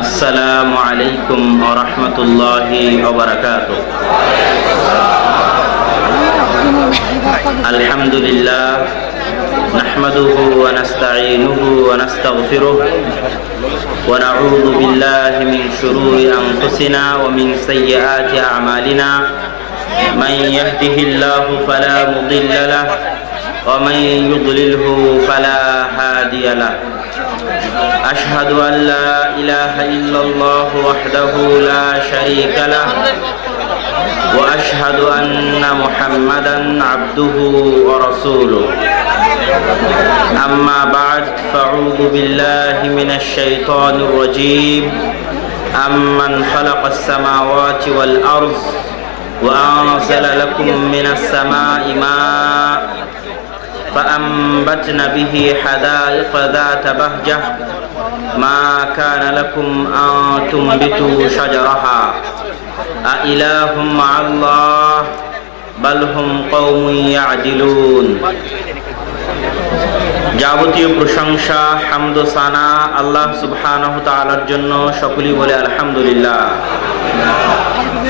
السلام عليكم ورحمة الله وبركاته. الحمد لله نحمده ونستعينه ونستغفره ونعوذ بالله من شرور أنفسنا ومن سيئات أعمالنا. من يهده الله فلا مضل له ومن يضلله فلا هادي له. أشهد أن لا إله إلا الله وحده لا شريك له وأشهد أن محمدا عبده ورسوله. أما بعد فأعوذ بالله من الشيطان الرجيم. أمن خلق السماوات والأرض وأنزل لكم من السماء ماء فأنبتنا به حدائق ذات بهجة ما كان لكم أن تنبتوا شجرها أإله مع الله بل هم قوم يعدلون. যাবতীয় প্রশংসা হামদ ও সানা আল্লাহ সুবহানাহু তাআলার জন্য, সকলেই বলে আলহামদুলিল্লাহ।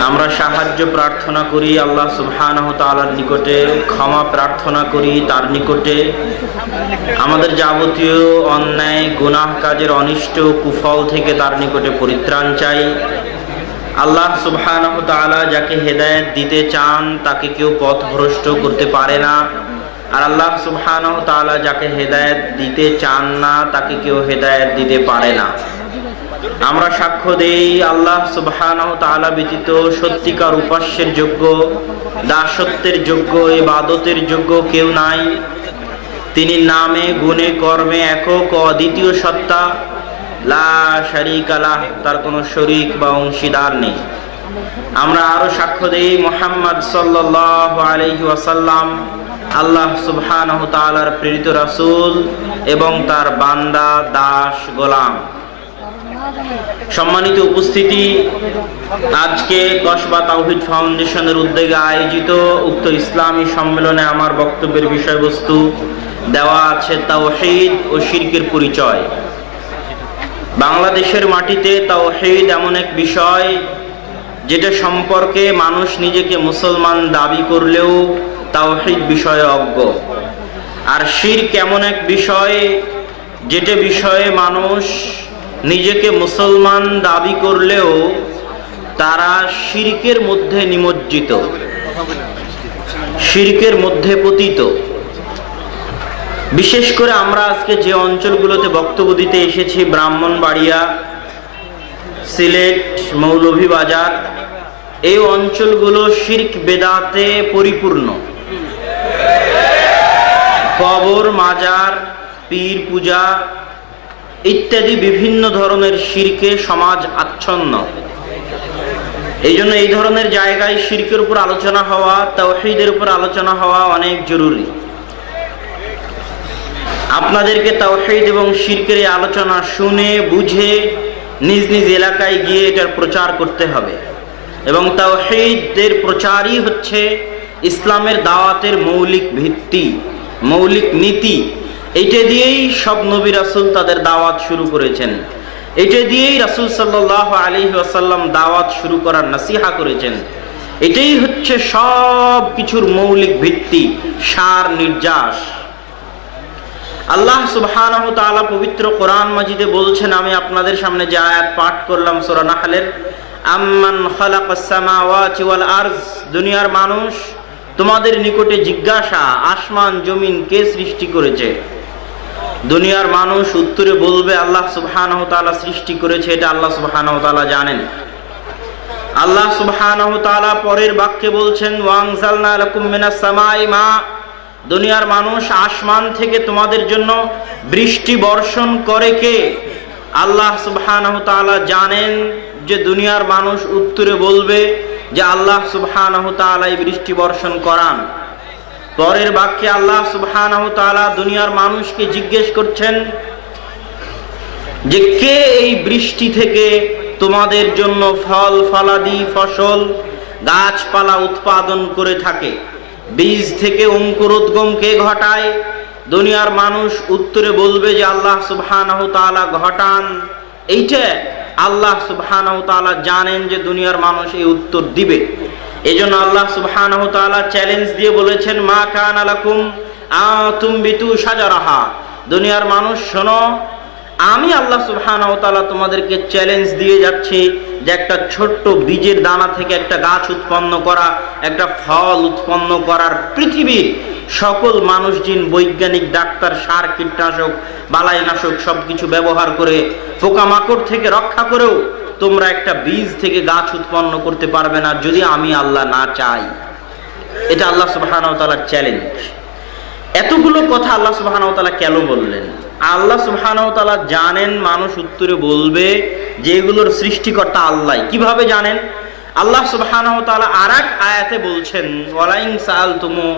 আমরা সাহায্য প্রার্থনা করি আল্লাহ সুবহানাহু তাআলার নিকটে, ক্ষমা প্রার্থনা করি তার নিকটে। আমাদের যাবতীয় অন্যায় গুনাহ কাজের অনিষ্ট কুফল থেকে তার নিকটে পরিত্রাণ চাই। আল্লাহ সুবহানাহু তাআলা যাকে হেদায়েত দিতে চান তাকে কেউ পথভ্রষ্ট করতে পারে না, আর আল্লাহ সুবহানাহু তাআলা যাকে হেদায়েত দিতে চান না তাকে কেউ হেদায়েত দিতে পারে না। আমরা সাক্ষ্য দেই আল্লাহ সুবহানাহু তাআলা ব্যতীত সত্যিকার উপাস্যের যোগ্য, দাসত্বের যোগ্য, ইবাদতের যোগ্য কেউ নাই। তিনি নামে গুণে কর্মে একক অদ্বিতীয় সত্তা, লা শারীকা লাহ, তার কোনো শরীক বা অংশীদার নেই। আমরা আরো সাক্ষ্য দেই মুহাম্মদ সাল্লাল্লাহু আলাইহি ওয়াসাল্লাম আল্লাহ সুবহানাহু তাআলার প্রেরিত রাসূল এবং তার বান্দা, দাস, গোলাম। সম্মানিত উপস্থিতি, আজকে কসবা তাওহীদ ফাউন্ডেশনের উদ্যোগে আয়োজিত উক্ত ইসলামী সম্মেলনে আমার বক্তব্যের বিষয়বস্তু দেওয়া আছে তাওহীদ ও শিরকের পরিচয়। বাংলাদেশের মাটিতে তাওহীদ এমন এক বিষয় যেটা সম্পর্কে মানুষ নিজেকে মুসলমান দাবি করলেও তাওহীদ বিষয়ে অজ্ঞ। আর শিরক এমন এক বিষয় যেটা বিষয়ে মানুষ নিজেকে মুসলমান দাবি করলেও তারা শিরকের মধ্যে নিমজ্জিত, শিরকের মধ্যে পতিত। বিশেষ করে আমরা আজকে যে অঞ্চলগুলোতে বক্তব্য দিতে এসেছি, ব্রাহ্মণবাড়িয়া, সিলেট, মৌলভীবাজার, এই অঞ্চলগুলো শিরক বেদাতে পরিপূর্ণ। কবর, মাজার, পীর পূজা ইত্যাদি বিভিন্ন ধরনের শিরকে সমাজ আচ্ছন্ন। এই জন্য এই ধরনের জায়গায় শিরকের উপর আলোচনা হওয়া, তাওহীদের উপর আলোচনা হওয়া অনেক জরুরি। আপনাদেরকে তাওহীদ এবং শিরকের এই আলোচনা শুনে বুঝে নিজ নিজ এলাকায় গিয়ে এটার প্রচার করতে হবে। এবং তাওহীদের প্রচারই হচ্ছে ইসলামের দাওয়াতের মৌলিক ভিত্তি, মৌলিক নীতি। এটা দিয়েই সব নবী রাসূল তাদের দাওয়াত শুরু করেছেন। এটা দিয়েই রাসূল সাল্লাল্লাহু আলাইহি ওয়াসাল্লাম দাওয়াত শুরু করার নসিহা করেছেন। এটাই হচ্ছে সব কিছুর মৌলিক ভিত্তি, সার নির্যাস। আল্লাহ সুবহানাহু তাআলা পবিত্র কোরআন মাজিদে বলছেন, আমি আপনাদের সামনে যে আয়াত পাঠ করলাম সূরা নাহলের, আম্মান খালাকাস সামাওয়াতি ওয়াল আরজ, দুনিয়ার মানুষ তোমাদের নিকটে জিজ্ঞাসা, আসমান জমিন কে সৃষ্টি করেছে? দুনিয়ার মানুষ উত্তরে বলবে আল্লাহ সুবহানাহু তাআলা সৃষ্টি করেছে। এটা আল্লাহ সুবহানাহু তাআলা জানেন। আল্লাহ সুবহানাহু তাআলা পরের বাক্যে বলছেন, ওয়ানজালনা লাকুম মিনাস সামাই মা, দুনিয়ার মানুষ আসমান থেকে তোমাদের জন্য বৃষ্টি বর্ষণ করে কে? আল্লাহ সুবহানাহু তাআলা জানেন যে দুনিয়ার মানুষ উত্তরে বলবে যে আল্লাহ সুবহানাহু তাআলাই বৃষ্টি বর্ষণ করান। পরের বাক্যে আল্লাহ সুবহানাহু তাআলা দুনিয়ার মানুষকে জিজ্ঞেস করছেন যে কে এই বৃষ্টি থেকে তোমাদের জন্য ফল ফলাদি, ফসল, গাছপালা উৎপাদন করে থাকে? বীজ থেকে অঙ্কুরোদ্গম কে ঘটায়? দুনিয়ার মানুষ উত্তরে বলবে যে আল্লাহ সুবহানাহু তাআলা ঘটান। এইটা আল্লাহ সুবহানাহু ওয়া তাআলা জানেন যে দুনিয়ার মানুষ এই উত্তর দিবে। এজন্য আল্লাহ সুবহানাহু ওয়া তাআলা চ্যালেঞ্জ দিয়ে বলেছেন, মা কানা লাকুম আতুমবিতু শাজারাহা, দুনিয়ার মানুষ শোনো, আমি আল্লাহ সুবহানাহু ওয়া তাআলা তোমাদেরকে চ্যালেঞ্জ দিয়ে যাচ্ছি যে একটা ছোট্ট বীজের দানা থেকে একটা গাছ উৎপন্ন করা, একটা ফল উৎপন্ন করার পৃথিবীর সকল মানুষ জিন, বৈজ্ঞানিক, ডাক্তার, সার, কীটনাশক, বালাইনাশক সবকিছু ব্যবহার করে পোকামাকড় থেকে রক্ষা করেও তোমরা একটা বীজ থেকে গাছ উৎপন্ন করতে পারবে না যদি আমি আল্লাহ না চাই। এটা আল্লাহ সুবহানাহু ওয়া তাআলার চ্যালেঞ্জ। এতগুলো কথা আল্লাহ সুবহানাহু ওয়া তাআলা কেন বললেন? আল্লাহ সুবহানাহু ওয়া তাআলা জানেন মানুষ উত্তরে বলবে যে এগুলোর সৃষ্টিকর্তা আল্লাহ। কিভাবে জানেন? আল্লাহ সুবহানাহু ওয়া তাআলা আরেক আয়াতে বলছেন, ওয়ালাইন সাআলতুমু,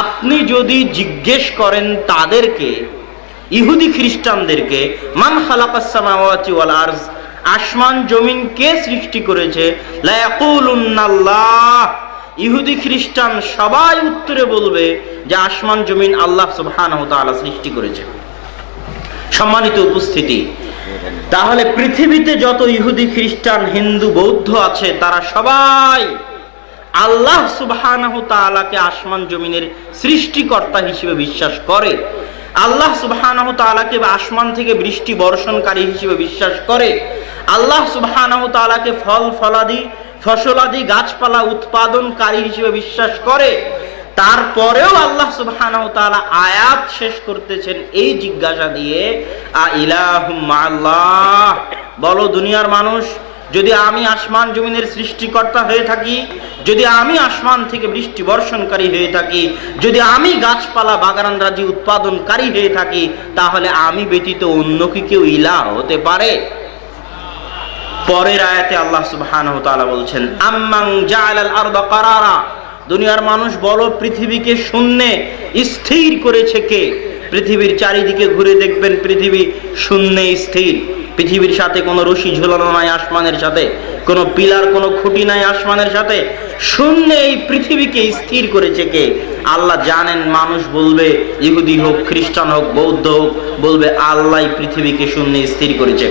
আপনি যদি জিজ্ঞেস করেন তাদেরকে, ইহুদি খ্রিস্টানদেরকে, মান খালাকাস সামাওয়াতি ওয়াল আরজ, আসমান জমিন কে সৃষ্টি করেছে, লা ইয়াকুলুন্নাল্লাহ, ইহুদি খ্রিস্টান সবাই উত্তরে বলবে যে আসমান জমিন আল্লাহ সুবহানাহু ওয়া তাআলা সৃষ্টি করেছে। সম্মানিত উপস্থিতি, তাহলে পৃথিবীতে যত ইহুদি, খ্রিস্টান, হিন্দু, বৌদ্ধ আছে তারা সবাই আল্লাহ সুবহানাহু ওয়া তাআলাকে আসমান জমিনের সৃষ্টিকর্তা হিসেবে বিশ্বাস করে, আল্লাহ সুবহানাহু ওয়া তাআলাকে আসমান থেকে বৃষ্টি বর্ষণকারী হিসেবে বিশ্বাস করে, আল্লাহ সুবহানাহু ওয়া তাআলাকে ফল ফলাদি, ফসলাদি, গাছপালা উৎপাদনকারী হিসেবে বিশ্বাস করে। তারপরেও আল্লাহ সুবহানাহু ওয়া তাআলা আয়াত শেষ করতেছেন এই জিজ্ঞাসা দিয়ে, আ ইলাহুম মাআল্লাহ, বলো দুনিয়ার মানুষ, যদি আমি আসমান জমিনের সৃষ্টিকর্তা হয়ে থাকি, যদি আমি আসমান থেকে বৃষ্টি বর্ষণকারী হয়ে থাকি, যদি আমি গাছপালা বাগানরাজি উৎপাদনকারী হয়ে থাকি, তাহলে আমি ব্যতীত অন্য কি কেউ ইলাহ হতে পারে? পরের আয়াতে আল্লাহ সুবহানাহু ওয়া তাআলা বলছেন, আম্মান জাআলাল আরদা কারারা, দুনিয়ার মানুষ বলো পৃথিবীকে শূন্যে স্থির করেছে কে? পৃথিবীর চারিদিকে ঘুরে দেখবেন পৃথিবী শূন্যে স্থির, পৃথিবীর সাথে কোনো রশি ঝুলানো নাই, আসমানের সাথে কোনো পিলার, কোনো খুঁটি নাই আসমানের সাথে, শূন্যে এই পৃথিবীকে স্থির করেছে কে? আল্লাহ জানেন মানুষ বলবে, ইহুদি হোক, খ্রিস্টান হোক, বৌদ্ধ হোক, বলবে আল্লাহ পৃথিবীকে শূন্যে স্থির করেছে।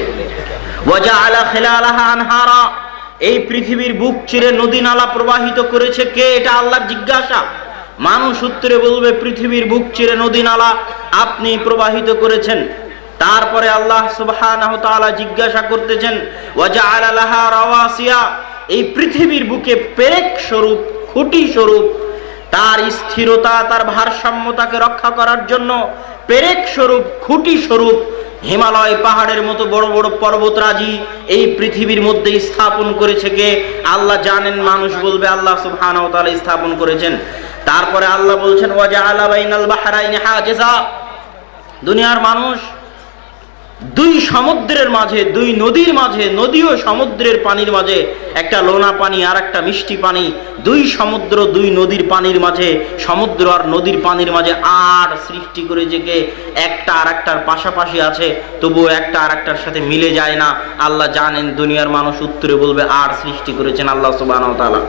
ওয়াজআলা খিলালাহা আনহারা, এই পৃথিবীর বুক চিরে নদী নালা প্রবাহিত করেছে কে? এটা আল্লাহর জিজ্ঞাসা। মানুষ উত্তরে বলবে পৃথিবীর বুক চিরে নদী নালা আপনি প্রবাহিত করেছেন। তারপরে আল্লাহ সুবহানাহু ওয়া তাআলা জিজ্ঞাসা করতেছেন, ওয়াজআলা লাহা রাওয়াসিয়া, এই পৃথিবীর বুকে পেরেক স্বরূপ, খুঁটি স্বরূপ, তার স্থিরতা, তার ভারসাম্যতাকে রক্ষা করার জন্য পেরেক স্বরূপ, খুঁটি স্বরূপ হিমালয় পাহাড়ের মতো বড় বড় পর্বতরাজি এই পৃথিবীর মধ্যে স্থাপন করেছে কে? আল্লাহ জানেন, মানুষ বলবে আল্লাহ সুবহানাহু ওয়া তাআলা স্থাপন করেছেন। তারপরে আল্লাহ বলছেন, ওয়াজআলা বাইনাল বাহরাইনি হাজিজা, দুনিয়ার মানুষ দুই সমুদ্রের মাঝে, দুই নদীর মাঝে, নদী ও সমুদ্রের পানির মাঝে একটা লোনা পানি আর একটা মিষ্টি পানি, দুই সমুদ্র, দুই নদীর পানির মাঝে, সমুদ্র আর নদীর পানির মাঝে আর সৃষ্টি করেছে কে? একটা আর একটার পাশাপাশি আছে, তবুও একটা আর একটার সাথে মিলে যায় না। আল্লাহ জানেন, দুনিয়ার মানুষ উত্তরে বলবে আর সৃষ্টি করেছেন আল্লাহ সুবহানাহু ওয়া তাআলা।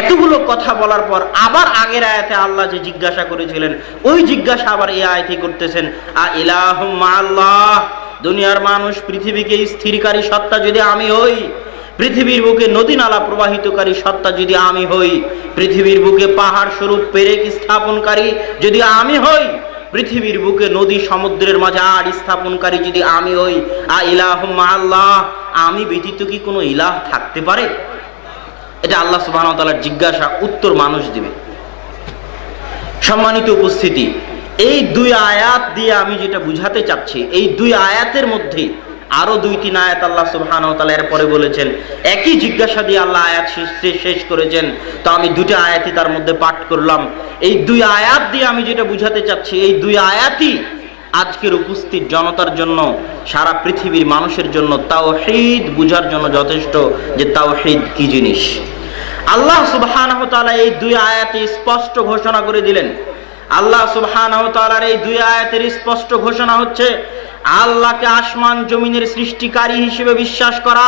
এতগুলো কথা বলার পর আবার আগের আয়াতে আল্লাহ যে জিজ্ঞাসা করেছিলেন ওই জিজ্ঞাসা আবার এই আয়াতে করতেছেন, আ ইলাহুম মাআল্লাহ, দুনিয়ার মানুষ পৃথিবীকে স্থিরকারী সত্তা যদি আমি হই, পৃথিবীর বুকে নদী নালা প্রবাহিতকারী সত্তা যদি আমি হই, পৃথিবীর বুকে পাহাড় স্বরূপ পেরেক স্থাপনকারী যদি আমি হই, পৃথিবীর বুকে নদী সমুদ্রের মাঝে আর স্থাপনকারী যদি আমি হই, আ ইলাহুম মাআল্লাহ, আমি ব্যতীত কি কোনো ইলাহ থাকতে পারে? এটা আল্লাহ সুবহানাহু ওয়া তাআলার জিজ্ঞাসা, উত্তর মানুষ দিবে। সম্মানিত উপস্থিতি, এই দুই আয়াত দিয়ে আমি যেটা বুঝাতে চাচ্ছি, এই দুই আয়াতের মধ্যে আরো দুই তিন আয়াত আল্লাহ সুবহানাহু ওয়া তাআলা এর পরে বলেছেন, একই জিজ্ঞাসা দিয়ে আল্লাহ আয়াত শেষ করেছেন। তো আমি দুটো আয়াতই তার মধ্যে পাঠ করলাম। এই দুই আয়াত দিয়ে আমি যেটা বুঝাতে চাচ্ছি, এই দুই আয়াতই আজকের উপস্থিত জনতার জন্য, সারা পৃথিবীর মানুষের জন্য তাওহীদ বুঝার জন্য যথেষ্ট, যে তাওহীদ কি জিনিস। আল্লাহ সুবহানাহু ওয়া তাআলা এই দুই আয়াতে স্পষ্ট ঘোষণা করে দিলেন। আল্লাহ সুবহানাহু ওয়া তাআলার এই দুই আয়াতের স্পষ্ট ঘোষণা হচ্ছে, আল্লাহকে আসমান জমিনের সৃষ্টিকারী হিসেবে বিশ্বাস করা,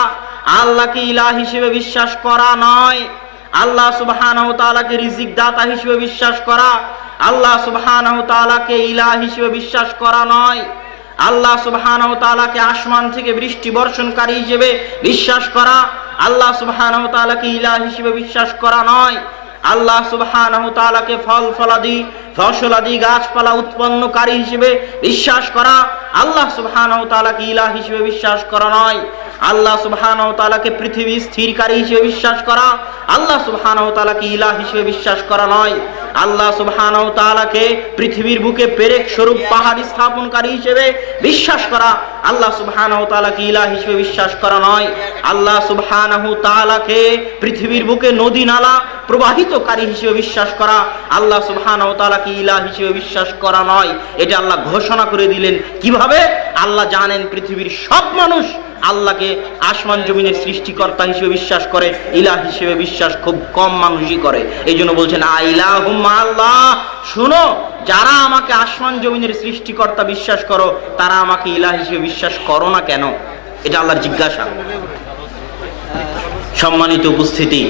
আল্লাহকে ইলাহ হিসেবে বিশ্বাস করা নয়। আল্লাহ সুবহানাহু ওয়া তাআলাকে রিজিক দাতা হিসেবে বিশ্বাস করা, আল্লাহ সুবহানাহু ওয়া তাআলাকে ইলাহ হিসেবে বিশ্বাস করা নয়। আল্লাহ সুবহানাহু ওয়া তাআলাকে আসমান থেকে বৃষ্টি বর্ষণকারী হিসেবে বিশ্বাস করা, আল্লাহ সুবহানাহু ওয়া তাআলাকে ইলাহ হিসেবে বিশ্বাস করা নয়। আল্লাহ সুবহানাহু ওয়া তাআলাকে ফসলাদি গাছপালা উৎপন্নকারী হিসেবে বিশ্বাস করা, আল্লাহ সুবহানাহু ওয়া তাআলাকে ইলাহ হিসেবে বিশ্বাস করা নয়। আল্লাহ সুবহানাহু ওয়া তাআলাকে পৃথিবী স্থিরকারী হিসেবে বিশ্বাস করা, আল্লাহ সুবহানাহু ওয়া তাআলাকে ইলাহ হিসেবে বিশ্বাস করা নয়। আল্লাহ সুবহানাহু ওয়া তাআলাকে পৃথিবীর বুকে পেরেক স্বরূপ পাহাড় স্থাপনকারী হিসেবে বিশ্বাস করা, আল্লাহ সুবহানাহু ওয়া তাআলাকে ইলাহ হিসেবে বিশ্বাস করা নয়। আল্লাহ সুবহানাহু ওয়া তাআলাকে পৃথিবীর বুকে নদী নালা প্রবাহিতকারী হিসেবে বিশ্বাস করা, আল্লাহ সুবহানাহু ওয়া তাআলাকে ইলাহ হিসেবে বিশ্বাস করা নয়। এটা আল্লাহ ঘোষণা করে দিলেন। কিভাবে? আল্লাহ জানেন পৃথিবীর সব মানুষ আল্লাহকে আসমান জমিনের সৃষ্টিকর্তা হিসেবে বিশ্বাস করে, ইলাহ হিসেবে বিশ্বাস খুব কম মানুষই করে। এই জন্য বলছেন আইলাহুম আল্লাহ, শুনো, যারা আমাকে আসমান জমিনের সৃষ্টিকর্তা বিশ্বাস করো, তারা আমাকে ইলাহ হিসেবে বিশ্বাস করো না কেন? এটা আল্লাহর জিজ্ঞাসা। সম্মানিত উপস্থিতি,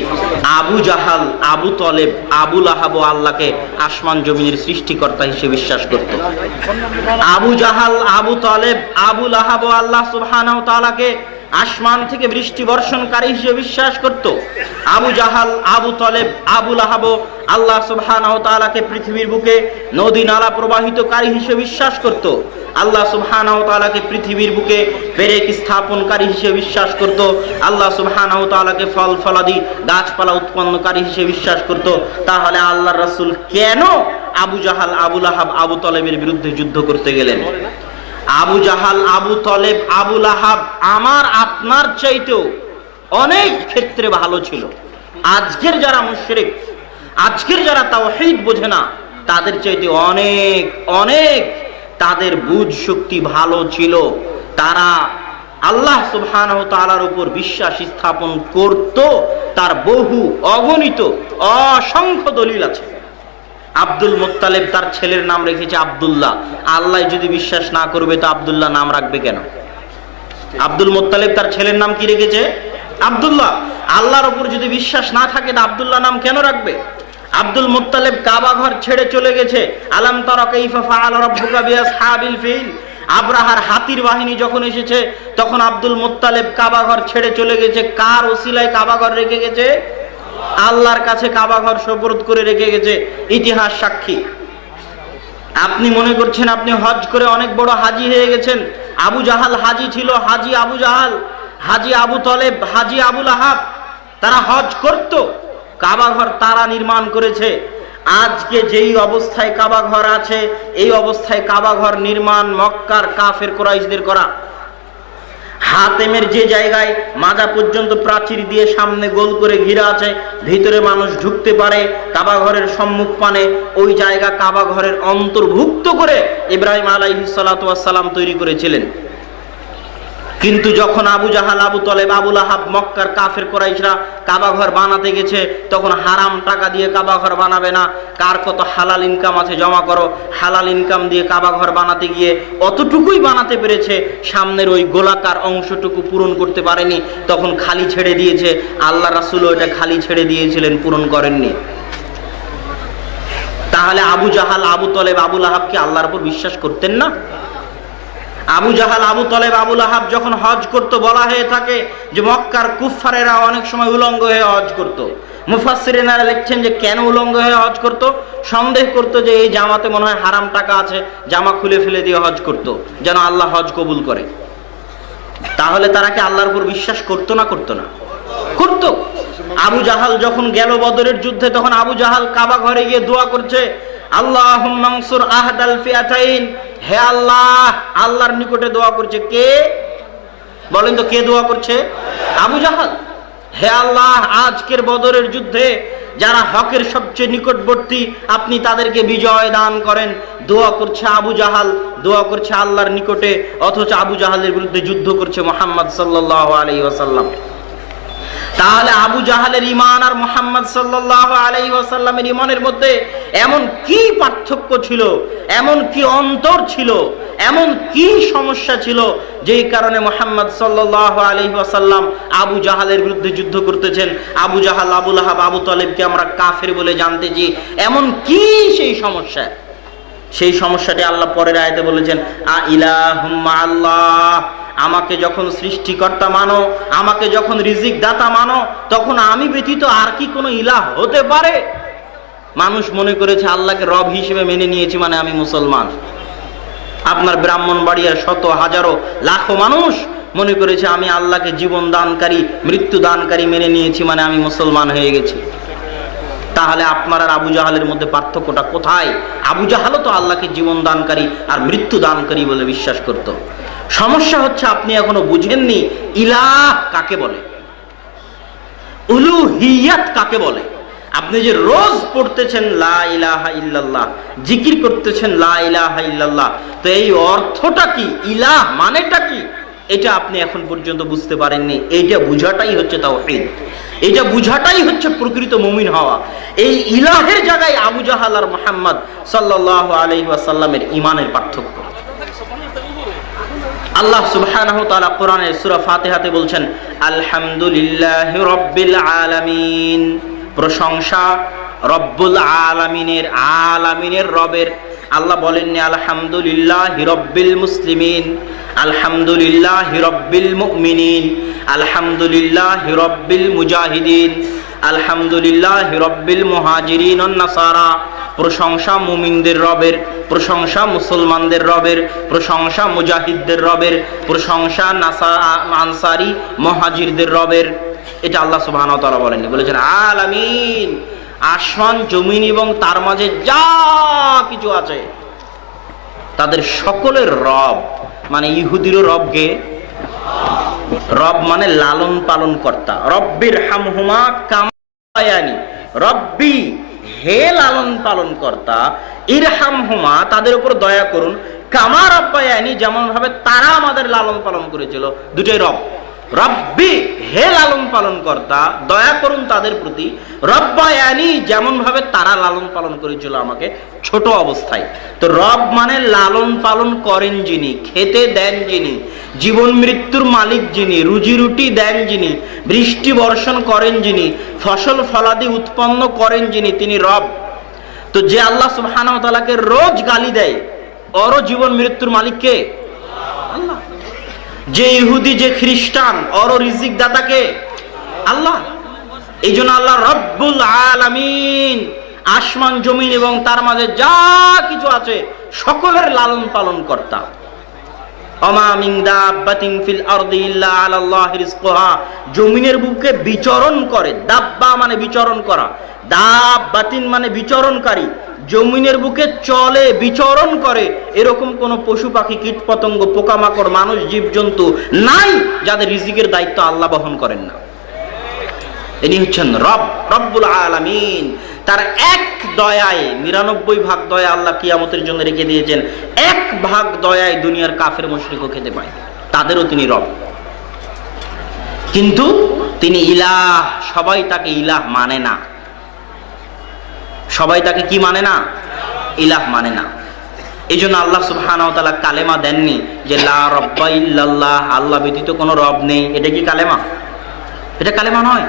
আবু জাহাল, আবু তলেব, আবু লাহাব আল্লাহকে আসমান জমিনের সৃষ্টিকর্তা হিসেবে বিশ্বাস করত। আবু জাহাল, আবু তলেব, আবু লাহাব আল্লাহ সুবহানাহু ওয়া তাআলাকে আসমান থেকে বৃষ্টি বর্ষণকারী হিসেবে বিশ্বাস করত। আবু জাহাল, আবু তলেব, আবু লাহাব আল্লাহ সুবহানাহু ওয়া তাআলাকে পৃথিবীর বুকে নদী নালা প্রবাহিতকারী হিসেবে বিশ্বাস করত। আল্লাহ সুবহানাহু ওয়া তাআলাকে পৃথিবীর বুকে পেরেক স্থাপনকারী হিসেবে বিশ্বাস করত। আল্লাহ সুবহানাহু ওয়া তাআলাকে ফলাদি গাছপালা উৎপন্নকারী হিসেবে বিশ্বাস করত। তাহলে আল্লাহর রাসূল কেন আবু জাহাল, আবু লাহাব, আবু তলেবের বিরুদ্ধে যুদ্ধ করতে গেলেন? আবু জাহাল, আবু তলেব, আবু লাহাব আমার আপনার চাইতেও অনেক ক্ষেত্রে ভালো ছিল। আজকের যারা মুশরিক, আজকের যারা তাওহীদ বোঝে না, তাদের চাইতে অনেক অনেক তাদের বুঝ শক্তি ভালো ছিল। তারা আল্লাহ সুবহানাহু ওয়া তাআলার উপর বিশ্বাস স্থাপন করত। তার বহু অগণিত অসংখ্য দলিল আছে। আব্দুল মুত্তালিব তার ছেলের নাম রেখেছে আব্দুল্লাহ। আল্লাহ যদি বিশ্বাস না করবে তো আব্দুল্লাহ নাম রাখবে কেন? আব্দুল মুত্তালিব তার ছেলের নাম কি রেখেছে? আব্দুল্লাহ। আল্লাহর উপর যদি বিশ্বাস না থাকে তো আব্দুল্লাহ নাম কেন রাখবে? আব্দুল মুত্তালিব কাবা ঘর ছেড়ে চলে গেছে। আলাম তারা কাইফা ফাআলা রাব্বুকা বিআসহাবিল ফিল, আব্রাহার হাতির বাহিনী যখন এসেছে তখন আব্দুল মুত্তালিব কাবা ঘর ছেড়ে চলে গেছে। কার ওসিলায় কাবা ঘর রেখে গেছে? আল্লাহর কাছে কাবা ঘর সুপর্দ করে রেখে গেছে। ইতিহাস সাক্ষী। আপনি মনে করছেন আপনি হজ করে অনেক বড় হাজি হয়ে গেছেন। আবু জাহাল হাজি ছিল, হাজি আবু জাহাল, হাজি আবু তলেব, হাজি আবু লাহাব, তারা হজ করত। কাবা ঘর তারা নির্মাণ করেছে। আজকে যেই অবস্থায় কাবা ঘর আছে, এই অবস্থায় কাবা ঘর নির্মাণ মক্কার কাফের কুরাইশদের করা। হাতেমের যে জায়গায় মাজা পর্যন্ত প্রাচীর দিয়ে সামনে গোল করে ঘিরা আছে, ভিতরে মানুষ ঢুকতে পারে কাবা ঘরের সম্মুখ পানে, ওই জায়গা কাবা ঘরের অন্তর্ভুক্ত করে ইব্রাহিম আলাইহিস সালাতু ওয়াস সালাম তৈরি করেছিলেন। কিন্তু যখন আবু জাহাল, আবু তলেব, আবু লাহাব, মক্কার কাফের কুরাইশরা কাবা ঘর বানাতে গেছে, তখন হারাম টাকা দিয়ে কাবা ঘর বানাবে না, কার কত হালাল ইনকাম আছে জমা করো। হালাল ইনকাম দিয়ে কাবা ঘর বানাতে গিয়ে অতটুকুই বানাতে পেরেছে, সামনের ওই গোলাকার অংশটুকু পূরণ করতে পারেনি, তখন খালি ছেড়ে দিয়েছে। আল্লাহ রাসূল ওইটা খালি ছেড়ে দিয়েছিলেন, পূরণ করেননি। তাহলে আবু জাহাল, আবু তলেব, আবু লাহাব কি আল্লাহর উপর বিশ্বাস করতেন না? আবু জাহাল, আবু তলেব, আবু লাহাব যখন হজ করত, বলা হয়ে থাকে যে মক্কার কুফফারেরা অনেক সময় উলঙ্গ হয়ে হজ করত। মুফাসসিরিনরা লিখছেন যে কেন উলঙ্গ হয়ে হজ করত? সন্দেহ করত যে এই জামাতে মনে হয় হারাম টাকা আছে, জামা খুলে ফেলে দিয়ে হজ করত, যেন আল্লাহ হজ কবুল করে। তাহলে তারা কি আল্লাহর উপর বিশ্বাস করতো না? করতো না? করত। আবু জাহাল যখন গেল বদরের যুদ্ধে, তখন আবু জাহাল কাবা ঘরে গিয়ে দোয়া করছে, আল্লাহুম্মা আনসুর আহদাল ফিআতাইন, হে আল্লাহ। আল্লাহর নিকটে দোয়া করছে কে? বলেন তো কে দোয়া করছে? আবু জাহাল। হে আল্লাহ, আজকের বদরের যুদ্ধে যারা হকের সবচেয়ে নিকটবর্তী, আপনি তাদেরকে বিজয় দান করেন। দোয়া করছে আবু জাহাল, দোয়া করছে আল্লাহর নিকটে, অথচ আবু জাহালের বিরুদ্ধে যুদ্ধ করছে মুহাম্মদ সাল্লাল্লাহু আলাইহি ওয়াসাল্লাম। তাহলে আবু জাহালের ঈমান আর মুহাম্মদ সাল্লাল্লাহু আলাইহি ওয়াসাল্লামের ঈমানের মধ্যে এমন কি পার্থক্য ছিল, এমন কি অন্তর ছিল, এমন কি সমস্যা ছিল, যেই কারণে মুহাম্মদ সাল্লাল্লাহু আলাইহি ওয়াসাল্লাম আবু জাহালের বিরুদ্ধে যুদ্ধ করতেছেন। আবু জাহাল, আবু লাহাব, আবু তলেবকে আমরা কাফের বলে জানতেছি। এমন কি সেই সমস্যা? সেই সমস্যাটি আল্লাহ পরের আয়াতে বলেছেন, আ ইলাহুম্মা আল্লাহ, আমাকে যখন সৃষ্টিকর্তা মানো, আমাকে যখন রিজিক দাতা মানো, তখন আমি ব্যতীত আর কি কোনো ইলাহ হতে পারে? মানুষ মনে করেছে আল্লাহকে রব হিসেবে মেনে নিয়েছি মানে আমি মুসলমান। আপনার ব্রাহ্মণবাড়িয়ার শত হাজারো লাখো মানুষ মনে করেছে আমি আল্লাহকে জীবন দানকারী, মৃত্যু দানকারী মেনে নিয়েছি মানে আমি মুসলমান হয়ে গেছি। তাহলে আপনার আর আবু জাহালের মধ্যে পার্থক্যটা কোথায়? আবু জাহালও তো আল্লাহকে জীবন দানকারী আর মৃত্যু দানকারী বলে বিশ্বাস করত। সমস্যা হচ্ছে আপনি এখনো বুঝেননি ইলাহ কাকে বলে, উলুহিয়াত কাকে বলে। আপনি যে রোজ পড়তেছেন লা ইলাহা ইল্লাল্লাহ, জিকির করতেছেন লা ইলাহা ইল্লাল্লাহ, তো এই অর্থটা কি, ইলাহ মানেটা কি, এটা আপনি এখন পর্যন্ত বুঝতে পারেননি। এইটা বুঝাটাই হচ্ছে তাওহীদ, এটা বুঝাটাই হচ্ছে প্রকৃত মুমিন হওয়া। এই ইলাহের জায়গায় আবু জাহাল আর মুহাম্মদ সাল্লাল্লাহু আলাইহি ওয়াসাল্লামের ঈমানের পার্থক্য। আল্লাহ সুবহানাহু ওয়া তাআলা কোরআনের সূরা ফাতিহাতে বলছেন, আলহামদুলিল্লাহি রাব্বিল আলামিন, প্রশংসা রব্বুল আলামিনের, আলামিনের রবের। আল্লাহ বলেননি আলহামদুলিল্লাহি রাব্বিল মুসলিমিন, আলহামদুলিল্লাহি রাব্বিল মুমিনিন, আলহামদুলিল্লাহি রাব্বিল মুজাহিদিন, আলহামদুলিল্লাহি রাব্বিল মুহাজিরিন ওয়ান নাসারা। প্রশংসা মুমিনদের রবের, প্রশংসা মুসলমানদের রবের, প্রশংসা মুজাহিদদের রবের, প্রশংসা আনসারী মুহাজিরদের রবের। এটা আল্লাহ সুবহানাহু ওয়া তাআলা বলেননি, বলেছেন আলামিন, আসমান জমিন এবং তার মাঝে যা কিছু আছে তাদের সকলের রব। মানে ইহুদিরও রবকে, রব মানে লালন পালন কর্তা। রব্বির হামহুমা কামা রাব্বায়ানি, রব্বি হে লালন পালন কর্তা, ইরহামহুমা তাদের উপর দয়া করুন, কামা রাব্বায়ানি যেমন ভাবে তারা আমাদের লালন পালন করেছিল। দুটোই রব। রব্বি হে লালন পালন কর্তা, দয়া করুন তাদের প্রতি, রব্বায়ানি যেমন ভাবে তারা লালন পালন করেছিল আমাকে ছোট অবস্থায়। তো রব মানে লালন পালন করেন যিনি, খেতে দেন যিনি, জীবন মৃত্যুর মালিক যিনি, রুজি রুটি দেন যিনি, বৃষ্টি বর্ষণ করেন যিনি, ফসল ফলাদি উৎপন্ন করেন যিনি, তিনি রব। তো যে আল্লাহ সুবহানাহু ওয়া তাআলাকে রোজ গালি দেয়, ওরও জীবন মৃত্যুর মালিক কে? আল্লাহ। যে ইহুদি, যে খ্রিস্টান, ওরও রিজিক দাতা কে? আল্লাহ। এই জন্য আল্লাহ রব্বুল আলামিন, আসমান জমিন এবং তার মাঝে যা কিছু আছে সকলের লালন পালন কর্তা। ওমা মিন দাব্বাতিন ফিল আরদি ইল্লা আলাল্লাহি রিজকুহা, জমিনের বুকে বিচরণ করে, দাব্বা মানে বিচরণ করা, দাব্বাতিন মানে বিচরণকারী, জমিনের বুকে চলে বিচরণ করে এরকম কোন পশু পাখি, কীট পতঙ্গ, পোকামাকড়, মানুষ, জীবজন্তু নাই যাদের রিজিকের দায়িত্ব আল্লাহ বহন করেন না। ইনি হচ্ছেন রব, রব্বুল আলামিন। তার এক দয়ায় 99 ভাগ দয়া আল্লাহ কিয়ামতের জন্য রেখে দিয়েছেন, এক ভাগ দয়ায় দুনিয়ার কাফের মুশরিকও খেতে পায়, তাদেরও তিনি রব। কিন্তু তিনি ইলাহ, সবাই তাকে ইলাহ মানে না। সবাই তাকে কি মানে না? ইলাহ মানে না। এই জন্য আল্লাহ সুবহানাহু ওয়া তাআলা কালেমা দেননি যে লা রাব্বা ইল্লাল্লাহ, আল্লাহ ব্যতীত কোনো রব নেই। এটা কি কালেমা? এটা কালেমা নয়।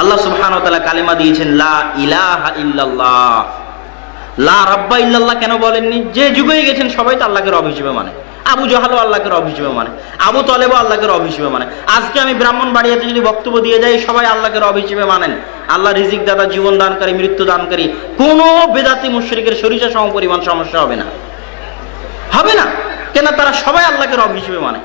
আল্লাহ সুবহানাহু ওয়া তাআলা কালেমা দিয়েছেন লা ইলাহা ইল্লাল্লাহ। লা রাব্বা ইল্লাল্লাহ কেন বলেননি? যে যুগেই গেছেন সবাই তো আল্লাহকে রব হিসেবে মানে। আবু জাহালও আল্লাহকে রব হিসেবে মানে, আবু তালেবও আল্লাহকে রব হিসেবে মানে। আজকে আমি ব্রাহ্মণবাড়িয়াতে যদি বক্তব্য দিয়ে যাই, সবাই আল্লাহকে রব হিসেবে মানেন। আল্লাহ রিজিক দাতা, জীবন দানকারী, মৃত্যু দানকারী। কোনো বেদাতি মুশরিকের সরিষা সম পরিমাণ সমস্যা হবে না, হবে না। কেন? তারা সবাই আল্লাহকে রব হিসেবে মানে।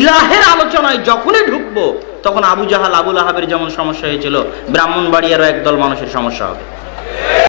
ইলাহের আলোচনায় যখনই ঢুকবো তখন আবু জাহাল, আবু লাহাবের যেমন সমস্যা হয়েছিল, ব্রাহ্মণবাড়িয়ারও একদল মানুষের সমস্যা হবে।